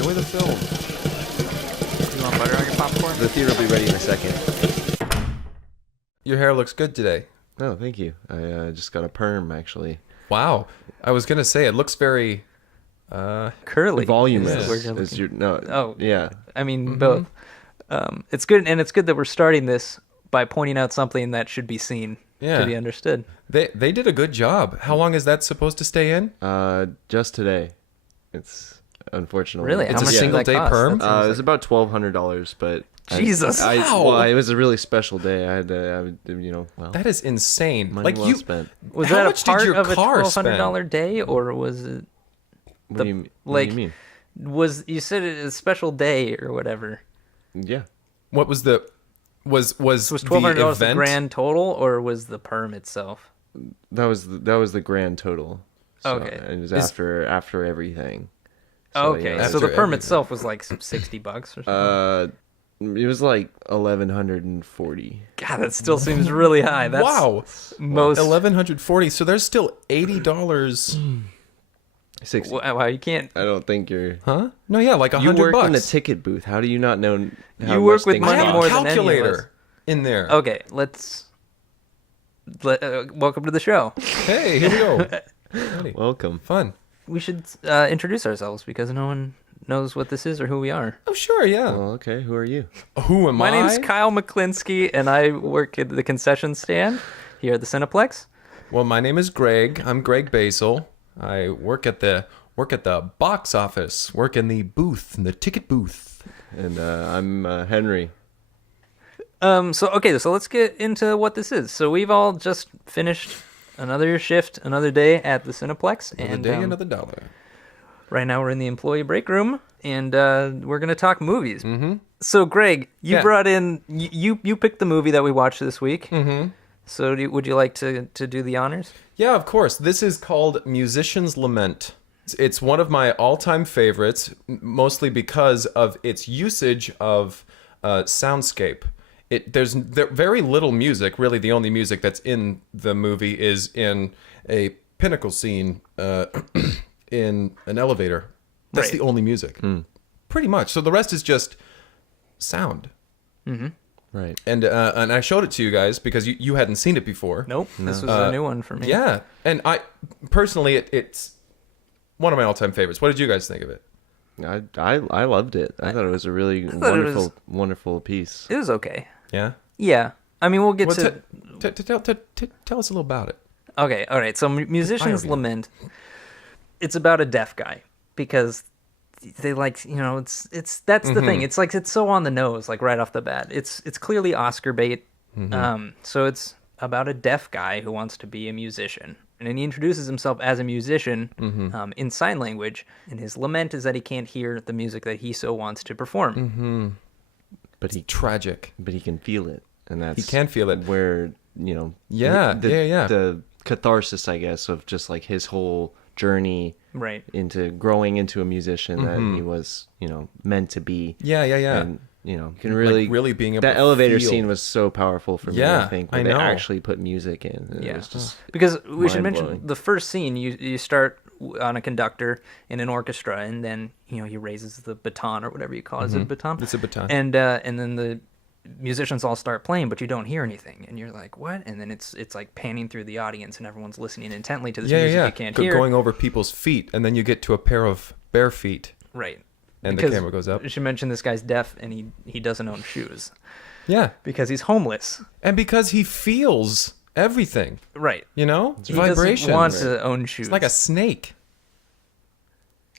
Enjoy the film. You want butter on your popcorn? The theater will be ready in a second. Your hair looks good today. Oh, thank you. I just got a perm, actually. Wow. I was going to say, it looks very... Curly. Voluminous. Oh, yeah. I mean, both. It's good, and it's good that we're starting this by pointing out something that should be seen to be understood. They did a good job. How long is that supposed to stay in? Just today. It's unfortunately. Really? It's How a much single did that day cost? perm? That seems It was about $1,200, but Jesus. Wow. It was a really special day. I had to, That is insane. money Like well you, spent. Was how that much a part did your of a car $1,200 day, or was it? What do you mean? You said it a special day or whatever? Yeah. what was the was Was the $1,200 the event? grand total, or was the perm itself? That was the grand total. So Okay. It was after everything. Okay, yeah, so the after perm everything. itself was like $60 or something. It was like 1,140. God, that still seems really high. That's Wow. most. 1,140. So there's still $80. 60. Wow, you can't. I don't think you're. Huh? No, yeah, like You $100. work in the ticket booth. How do you not know? How You work much with things money I have more a than any of us. calculator in there. Okay, welcome to the show. Hey, here we go. Ready. Welcome. Fun. We should introduce ourselves because no one knows what this is or who we are. Oh, sure, yeah. Well, okay. Who are you? Who am My I? name's Kyle McKlinsky, and I work at the concession stand here at the Cineplex. Well, my name is Greg. I'm Greg Basil. I work at the box office. Work in the booth, in the ticket booth. And I'm Henry. So let's get into what this is. So we've all just finished another shift, another day at the Cineplex, Another and day, another dollar. right now we're in the employee break room, and we're gonna talk movies. Mm-hmm. So Greg, you brought in you picked the movie that we watched this week. Mm-hmm. So would you like to do the honors? Yeah, of course. This is called Musician's Lament. It's one of my all-time favorites, mostly because of its usage of soundscape. There's very little music. Really, the only music that's in the movie is in a pinnacle scene in an elevator. That's Right. the only music, pretty much. So the rest is just sound. Right. And I showed it to you guys because you hadn't seen it before. Nope, this was a new one for me. Yeah, and I personally, it's one of my all-time favorites. What did you guys think of it? I loved it. I thought it was a really thought it was- wonderful piece. It was okay. Yeah. Yeah, I mean we'll get Well, to. tell us a little about it. Okay, all right. So Musician's Fire me. Lament. It's about a deaf guy because they like it's that's the thing. It's like it's so on the nose, like right off the bat. It's clearly Oscar bait. So it's about a deaf guy who wants to be a musician, and then he introduces himself as a musician in sign language. And his lament is that he can't hear the music that he so wants to perform. But he Tragic. can feel it, and that's He can feel it. Where Yeah, yeah. the catharsis, I guess, of just like his whole journey Right. into growing into a musician that he was meant to be. Yeah. And you can really really being able that to elevator feel. scene was so powerful for me. Yeah, I think I when they know. actually put music in. And Yeah, it was just because we should mention mind-blowing. the first scene. You start on a conductor in an orchestra, and then he raises the baton or whatever you call it. Is it a baton? It's a baton. And then the musicians all start playing, but you don't hear anything, and you're like, what? And then it's like panning through the audience, and everyone's listening intently to this music you can't hear. Going over people's feet, and then you get to a pair of bare feet, Right. and Because the camera goes up. You should mention this guy's deaf, and he doesn't own shoes Yeah, because he's homeless. and because he feels everything, Right. he Doesn't vibration. want to own shoes. It's like a snake.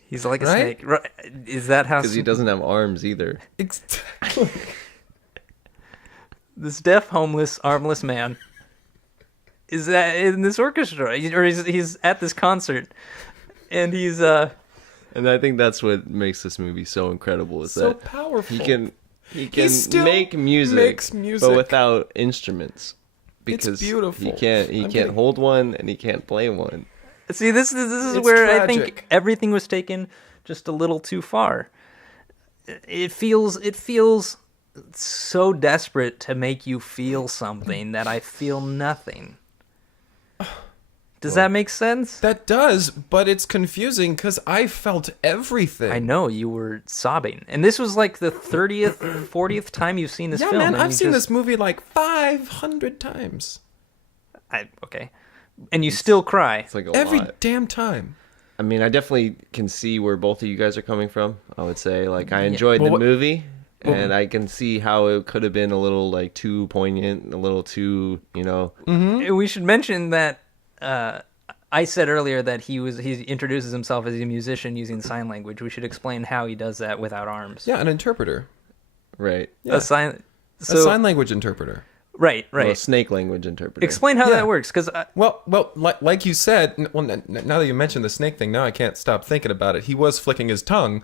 He's like a Right? snake. Right. Is that how? because he doesn't have arms either. Exactly. This deaf, homeless, armless man is in this orchestra, or he's at this concert, and he's And I think that's what makes this movie so incredible is So that powerful. he can still make music, makes music. but without instruments. Because beautiful. He can't hold one and he can't play one. see this is It's where I tragic. think everything was taken just a little too far. It feels so desperate to make you feel something that I feel nothing. Does that make sense? That does, but it's confusing because I felt everything. I know, you were sobbing. And this was like the 30th, 40th time you've seen this Yeah, film. man, and I've you seen just- this movie like 500 times. Okay. And you still cry. It's like a Every lot. damn time. I mean, I definitely can see where both of you guys are coming from. I would say, like, I enjoyed Well, the what- movie, and I can see how it could have been a little, like, too poignant, a little too, you know. And we should mention that I said earlier that he introduces himself as a musician using sign language. We should explain how he does that without arms. Yeah, an interpreter. Right. Yeah. A sign A sign language interpreter. Right. Well, snake language interpreter. Explain how Yeah. that works, because Well, like you said, now that you mentioned the snake thing, now I can't stop thinking about it. He was flicking his tongue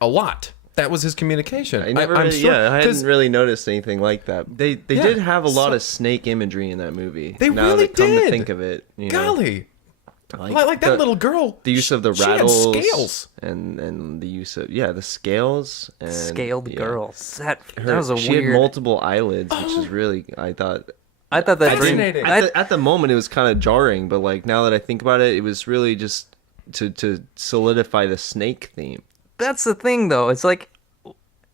a lot. That was his communication. I never I'm really, sure, I 'cause hadn't really noticed anything like that. They Yeah, did have a lot so- of snake imagery in that movie. They now really that come did. to think of it. You know, Golly. Like that little girl. the use of the she had rattles scales. and the use of the scales and scaled yeah. girls. That Her, was a she weird. had multiple eyelids, which is really I thought that Fascinating. at the moment it was kind of jarring, but like now that I think about it, it was really just to solidify the snake theme. That's the thing, though. It's like,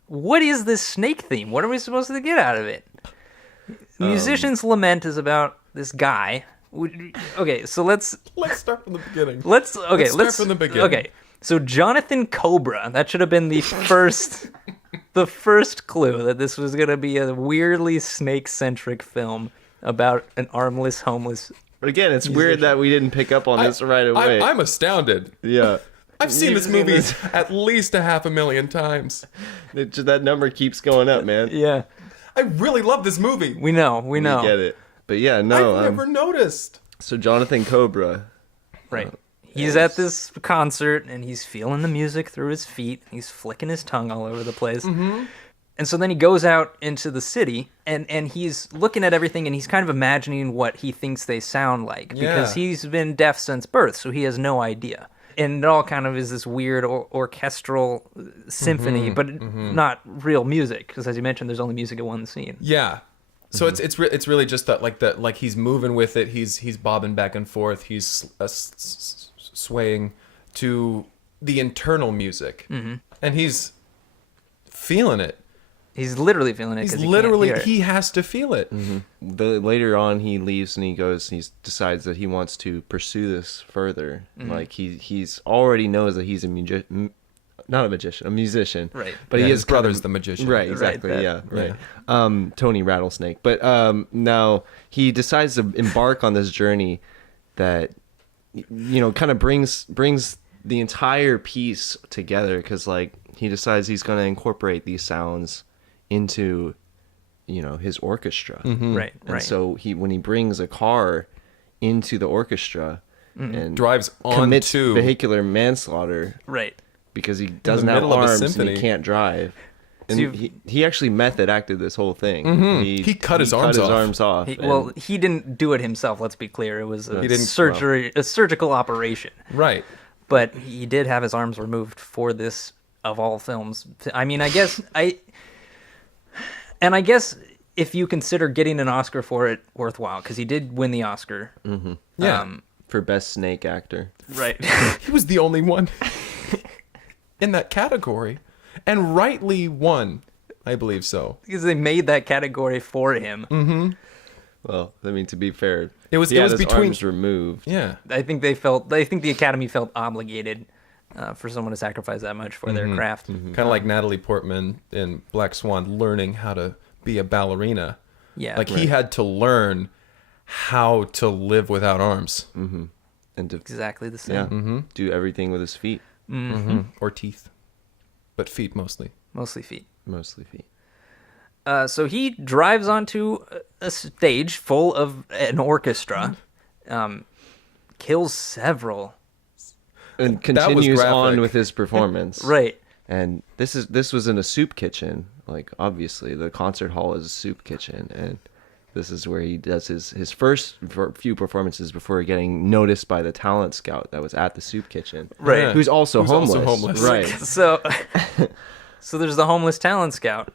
what is this snake theme? What are we supposed to get out of it? Musician's Lament is about this guy. Okay, so let's start from the beginning. let's start from the beginning. Okay, so Jonathan Cobra. That should have been the first clue that this was gonna be a weirdly snake-centric film about an armless, homeless. But again, it's weird that we didn't pick up on this right away. I'm astounded. Yeah. I've seen You've this seen movie this. at least 500,000 times. That number keeps going up, man. Yeah, I really love this movie. we know. We get it. But yeah, no. I've never noticed. So Jonathan Cobra. Right. He's at this concert and he's feeling the music through his feet. He's flicking his tongue all over the place. Mm-hmm. And so then he goes out into the city and he's looking at everything and he's kind of imagining what he thinks they sound like because Yeah. he's been deaf since birth, so he has no idea. And it all kind of is this weird orchestral symphony, but not real music because, as you mentioned, there's only music in one scene. Yeah. So it's really just that like he's moving with it. He's bobbing back and forth. He's swaying to the internal music, and he's feeling it. He's literally feeling it. He's 'cause he literally can't hear it. he has to feel it. Later on, he leaves and he decides that he wants to pursue this further. Like he's already knows that he's a musician. Right. But Yeah, he his is brother's the magician. Right, exactly. that- Yeah, right. Tony Rattlesnake. But now he decides to embark on this journey that kind of brings the entire piece together because like he decides he's going to incorporate these sounds into his orchestra. Right. And so when he brings a car into the orchestra and Drives commits onto vehicular manslaughter Right. because he doesn't have middle of a arms and symphony. he can't drive. And So he actually method acted this whole thing. He cut his arms off. and- He didn't do it himself. Let's be clear. It was a He didn't- a surgical operation. right. But he did have his arms removed for this of all films. I mean, I guess if you consider getting an Oscar for it worthwhile, because he did win the Oscar. Yeah. for best snake actor. Right. He was the only one in that category, and rightly won. I believe so. Because they made that category for him. Well, I mean, to be fair, It was he had his between arms removed. Yeah. I think the Academy felt obligated for someone to sacrifice that much for their craft. Kind of like Natalie Portman in Black Swan learning how to be a ballerina. Yeah. Like he had to learn how to live without arms And to exactly the same. do everything with his feet, or teeth, but feet mostly. Mostly feet. mostly feet. So he drives onto a stage full of an orchestra, kills several. And was continues graphic. on with his performance. Right. And this was in a soup kitchen. Like obviously the concert hall is a soup kitchen, and this is where he does his first few performances before getting noticed by the talent scout that was at the soup kitchen. Right. Yeah. Who's also homeless. homeless. Right. So there's the homeless talent scout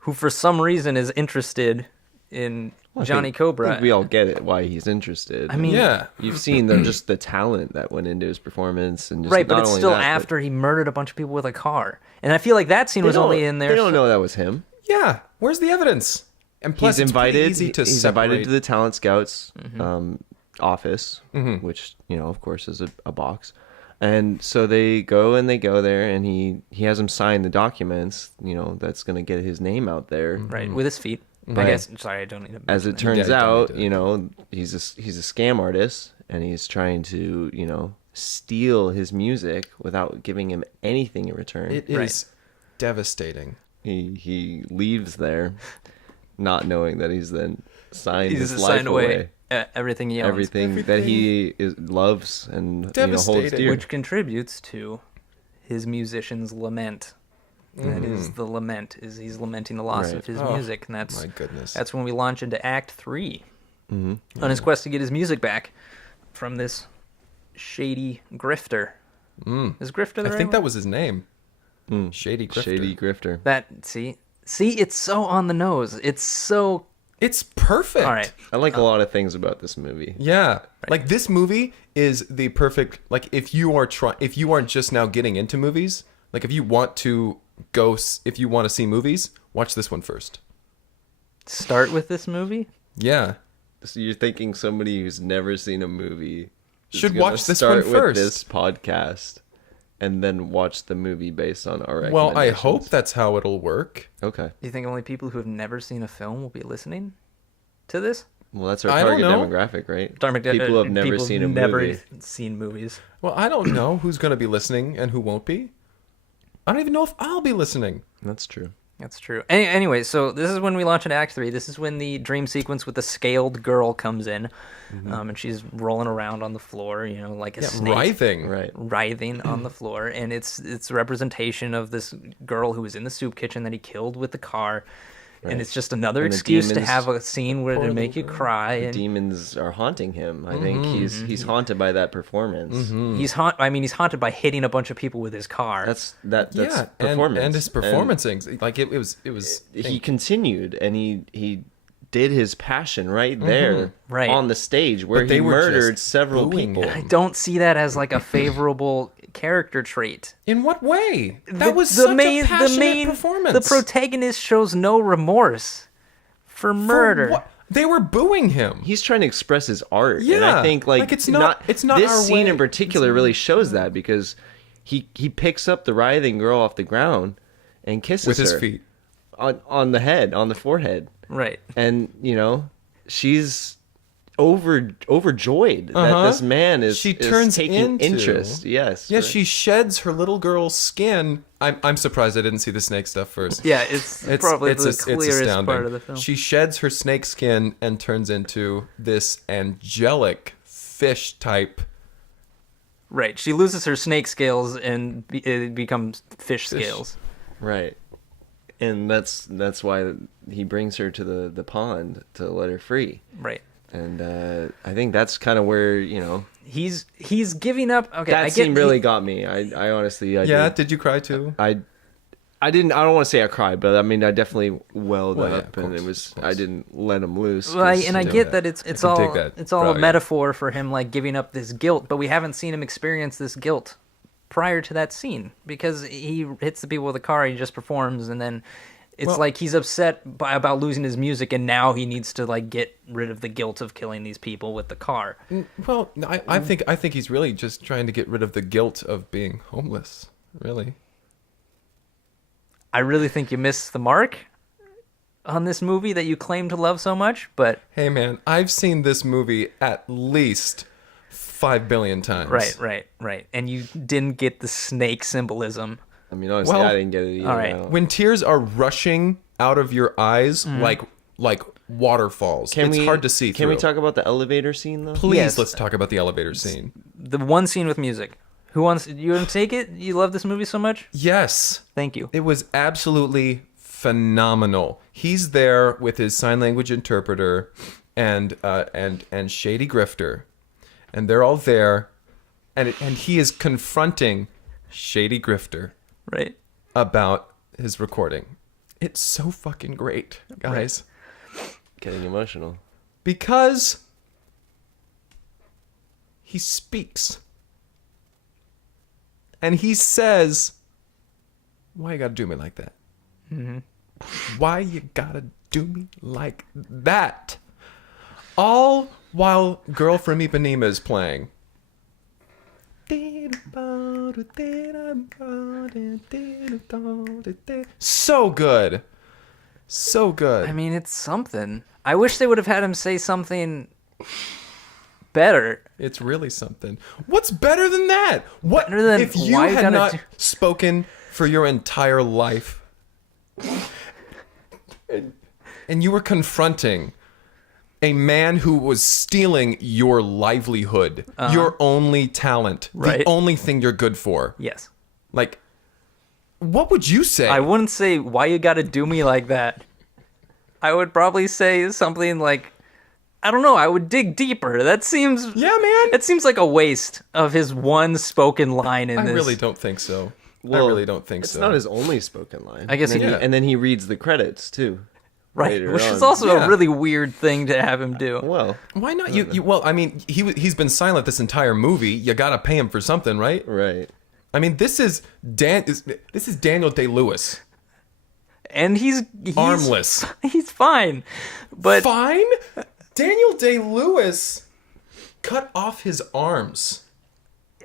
who for some reason is interested in Johnny I Cobra. think we all get it why he's interested. I mean, Yeah. you've seen just the talent that went into his performance, and just right, but not it's only still that, but after he murdered a bunch of people with a car. And I feel like that scene they was don't- only in there. They don't know that was him. Yeah. Where's the evidence? And plus, He's invited. it's pretty easy to he's separate. invited to the talent scouts office, Mm-hmm. which of course is a box. And so they go there, and he has him sign the documents. That's going to get his name out there. Right, with his feet. I Right. guess. Sorry, I don't need to. As it mention turns Yeah, out, you don't he's a scam artist, and he's trying to steal his music without giving him anything in return. It is devastating. He leaves there, not knowing that he's then signed He's his just life signed away. away everything he owns. Everything that he loves and holds Devastating. dear. Which contributes to his musician's lament. That is the lament. He's lamenting the loss Right. of his Oh, music, and my goodness. that's when we launch into Act 3 on his quest to get his music back from this shady grifter. Is grifter the I right think word? that was his name. Shady Grifter. Shady grifter. That see, it's so on the nose. It's so It's perfect. all right. I like a lot of things about this movie. Yeah. Like this movie is the perfect if you aren't just now getting into movies, like if you want to if you want to see movies, watch this one first. Start with this movie. Yeah. So you're thinking somebody who's never seen a movie is Should gonna watch this start one with first. this podcast and then watch the movie based on our Well, I recommendations? hope that's how it'll work. Okay. Do you think only people who have never seen a film will be listening to this? Well, that's our I don't target know. demographic, right? Target- People who have never people seen a never movie. seen movies. Well, I don't know who's going to be listening and who won't be. I don't even know if I'll be listening. That's true. That's true. Anyway, so this is when we launch into Act 3. This is when the dream sequence with the scaled girl comes in, and she's rolling around on the floor, like a snake. Writhing. Right. Writhing on the floor, and it's a representation of this girl who was in the soup kitchen that he killed with the car, and it's just another And the excuse to demons- have a scene where to make you cry. And Demons are haunting him. I think he's haunted by that performance. he's haunted by hitting a bunch of people with his car. That's Yeah, performance. and his performancing, like it was. He continued, and he did his passion right there Right. on the stage where But they he were murdered just several booing people. I don't see that as like a favorable character trait. In what way? That was such a passionate performance. The protagonist shows no remorse for murder. What? They were booing him. He's trying to express his art, and Yeah, I think like, it's not this our scene way. in particular really shows that because he picks up the writhing girl off the ground and kisses With his her feet. on the head, on the forehead, Right. and she's overjoyed that this man is She is turns taking into- interest. Yes, Yeah, right. she sheds her little girl's skin. I'm surprised I didn't see the snake stuff first. Yeah, it's probably the clearest astounding. part of the film. She sheds her snake skin and turns into this angelic fish type. Right. She loses her snake scales and it becomes fish scales. Right. And that's why he brings her to the pond to let her free. Right. And I think that's kind of where, He's giving up. Okay, that I scene get really got me. I honestly, Did you cry too? I didn't, I don't want to say I cried, but I mean, I definitely welled Well, yeah, up of and course, it was, of course. I didn't let him loose. Well, I 'cause, and I you know, get that it's I can all dig that. it's all Right, a yeah. metaphor for him like giving up this guilt, but we haven't seen him experience this guilt prior to that scene because he hits the people with a car, he just performs, and then it's Well- like he's upset about losing his music, and now he needs to like get rid of the guilt of killing these people with the car. Well, I think he's really just trying to get rid of the guilt of being homeless. Really. I really think you missed the mark on this movie that you claim to love so much, but Hey man, I've seen this movie at least 5 billion times. right. And you didn't get the snake symbolism. I mean, honestly, Well, I didn't get it either. all right. I don't- When tears are rushing out of your eyes like waterfalls, it's hard to see through. Can we talk about the elevator scene though? Please, Yes. let's talk about the elevator scene. The one scene with music. You want to take it? You love this movie so much? Yes. Thank you. It was absolutely phenomenal. He's there with his sign language interpreter and Shady Grifter, and they're all there, and he is confronting Shady Grifter Right. about his recording. It's so fucking great, guys. Getting emotional. Because he speaks. And he says, why you gotta do me like that? Mm-hmm. Why you gotta do me like that? All while Girl from Ipanema is playing. So good. So good. I mean, it's something. I wish they would have had him say something better. It's really something. What's better than that? What Better than if you why you had gotta not do- spoken for your entire life? And you were confronting a man who was stealing your livelihood, your only talent, Right. the only thing you're good for. Yes. Like, what would you say? I wouldn't say, why you gotta do me like that. I would probably say something like, I don't know, I would dig deeper. That seems... Yeah, man. It seems like a waste of his one spoken line in I this. really don't think so. Well, I really don't think it's so. not his only spoken line. I guess and then, he- and then he reads the credits too. Right, later which on. is also Yeah. a really weird thing to have him do. Well, Why not? You well, I mean, he's been silent this entire movie. You gotta pay him for something, right? right. I mean, this is Daniel Day-Lewis. And he's Armless. He's fine. But Fine? Daniel Day-Lewis cut off his arms.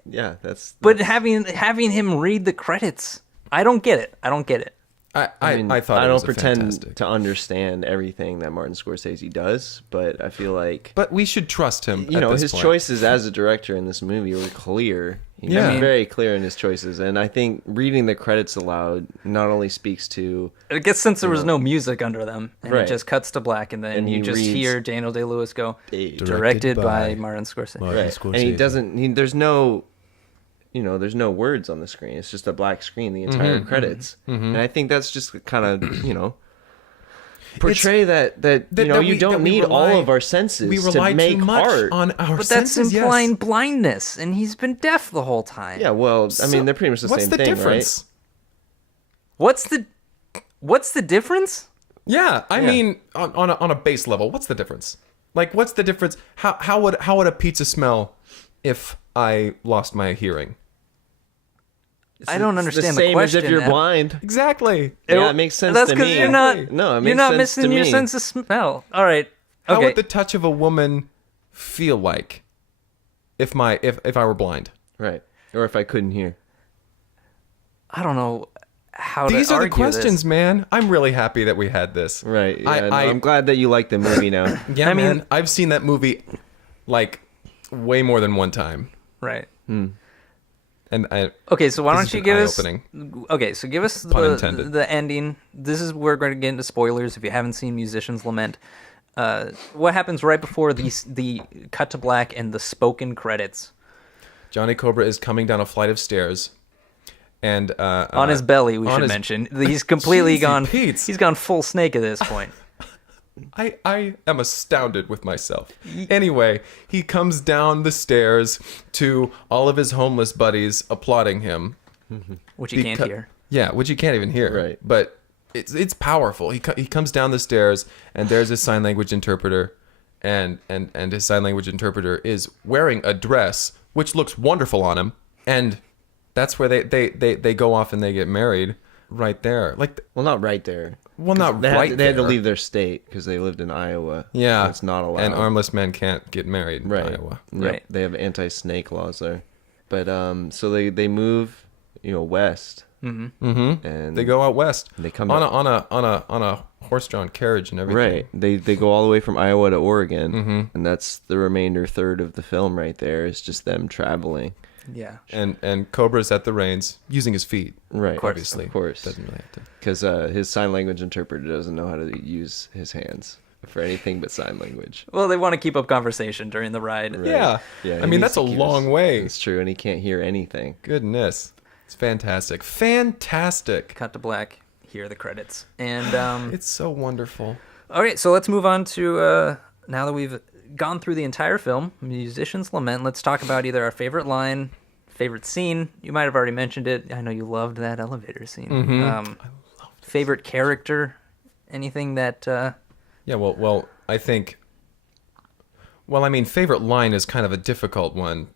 Yeah, that's. but having him read the credits, I don't get it. I mean, thought I it don't was pretend fantastic. to understand everything that Martin Scorsese does, but I feel like But we should trust him. you at know this his point. choices as a director in this movie were clear. He's Yeah. very clear in his choices, and I think reading the credits aloud not only speaks to I guess since there was no music under them, and Right. it just cuts to black, and then And you he just reads- hear Daniel Day-Lewis go, Directed directed by by Martin Scorsese. Martin right, Scorsese. and he doesn't. There's no, there's no words on the screen. It's just a black screen the entire credits, and I think that's just kind of portray that you don't need all of our senses We to rely make too much art. on our But that's senses. yes. implying blindness, and he's been deaf the whole time. Yeah, well, I mean, they're pretty much the What's same the thing, difference? What's the difference? Yeah, I Yeah. mean, on a base level, what's the difference? Like, what's the difference? How would a pizza smell if I lost my hearing? I don't It's understand the the same as if question. you're blind. Exactly. Yeah, it makes sense That's to because me. you're not. No, it you're makes not sense missing to your me. sense of smell. All right. How Okay. would the touch of a woman feel like if I were blind? Right. Or if I couldn't hear. I don't know how These to are the argue this. questions, man. I'm really happy that we had this. Right. Yeah, no, I- I'm glad that you like the movie now. Yeah, I mean- man. I've seen that movie like way more than one time, Right. and Okay, so why This don't has you been give us? eye-opening. Okay, so give us Pun intended. the ending. This is we're going to get into spoilers if you haven't seen Musician's Lament. What happens right before the cut to black and the spoken credits? Johnny Cobra is coming down a flight of stairs, and On his belly, we on should his- mention. He's completely Jeezy gone. Pete's. He's gone full snake at this point. I am astounded with myself. Anyway, he comes down the stairs to all of his homeless buddies applauding him. Which you can't Beca- hear. Yeah, which you can't even hear. Right. But it's powerful. He comes down the stairs, and there's his sign language interpreter, and his sign language interpreter is wearing a dress which looks wonderful on him, and that's where they go off and they get married right there. Like, Well, not right there. well, not They right had, they had to there. leave their state because they lived in Iowa. Yeah, It's not allowed. And armless men can't get married right. in Iowa. Yep, Right. They have anti-snake laws there. But so they move, west. Mm-hmm. And They go out west. They come on back- on a horse-drawn carriage and everything. Right. They go all the way from Iowa to Oregon, and that's the remainder third of the film right there. Is just them traveling. Yeah. And Cobra's at the reins using his feet. Right. Obviously, Of course. doesn't really have to. Because his sign language interpreter doesn't know how to use his hands for anything but sign language. Well, they want to keep up conversation during the ride. Right. Yeah. Yeah. I he mean, needs that's to a keep long his- way. It's true, and he can't hear anything. Goodness, it's fantastic, fantastic. Cut to black. Hear the credits. And It's so wonderful. all right, so let's move on to now that we've gone through the entire film, Musician's Lament. Let's talk about either our favorite line, favorite scene. You might have already mentioned it. I know you loved that elevator scene. Mm-hmm. Favorite character, anything that Yeah. Well, I think Well, I mean, favorite line is kind of a difficult one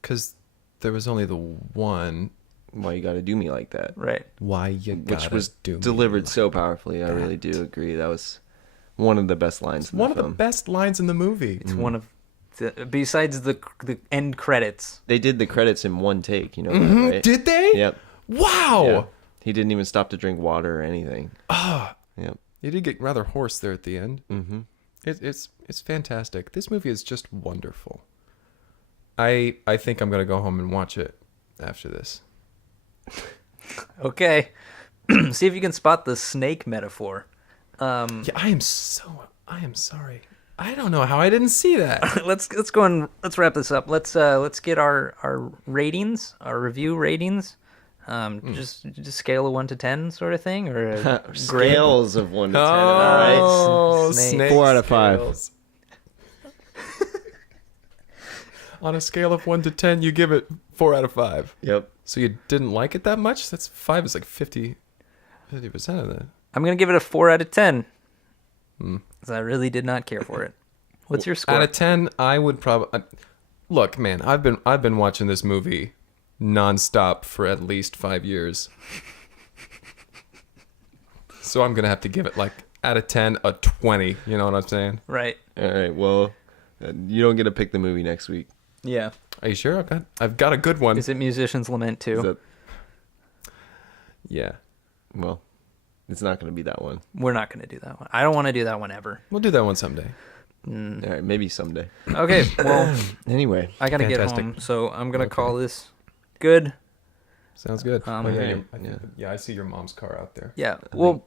because there was only the one. Why you got to do me like that? Right. Why you gotta Which was do me delivered like so powerfully. I really do agree. That was one of the best lines in one the of the film. best lines in the movie. It's one of besides the end credits. They did the credits in one take, you know Mhm. that, right? Did they? Yep. Wow. Yeah. He didn't even stop to drink water or anything. Ah, Yep. you did get rather hoarse there at the end. Mm-hmm. It's fantastic. This movie is just wonderful. I think I'm gonna go home and watch it after this. Okay. See if you can spot the snake metaphor. Yeah, I am sorry. I don't know how I didn't see that. Let's go and let's wrap this up. Let's get our ratings, our review ratings. Just scale of 1 to 10 sort of thing, or a grade? Scales of 1 to 10. All right. Oh, Snake. snake 4 out of 5. scales. On a scale of 1 to 10, you give it 4 out of 5. Yep. So you didn't like it that much? That's 5 is like 50% of that. I'm gonna give it a 4 out of 10. 'Cause I really did not care for it. What's your score? Out of 10, I would probably look, man. I've been watching this movie nonstop for at least 5 years, so I'm gonna have to give it like out of 10 a 20. You know what I'm saying? Right. All right. Well, you don't get to pick the movie next week. Yeah. Are you sure? I've got a good one. Is it Musician's Lament too? Is that, Yeah, well, it's not going to be that one. We're not gonna do that one. I don't want to do that one ever. we'll do that one someday. All right. Maybe someday. Okay. Well, Anyway. I gotta Fantastic. get home, so I'm gonna call this good. Sounds good. Um, Oh, yeah, alright, yeah, I see your mom's car out there. Yeah. We'll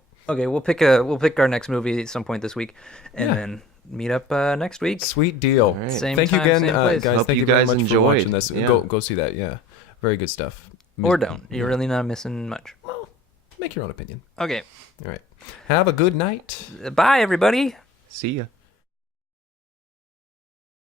pick our next movie at some point this week, and Yeah. then meet up next week. Sweet deal. All right. Same Thank you time, again, same place. guys. Hope Thank you you very guys much enjoyed. for watching this. Yeah. Go see that. Yeah, very good stuff. Or don't. You're really not missing much. Make your own opinion. Okay. All right. Have a good night. Bye, everybody. See ya.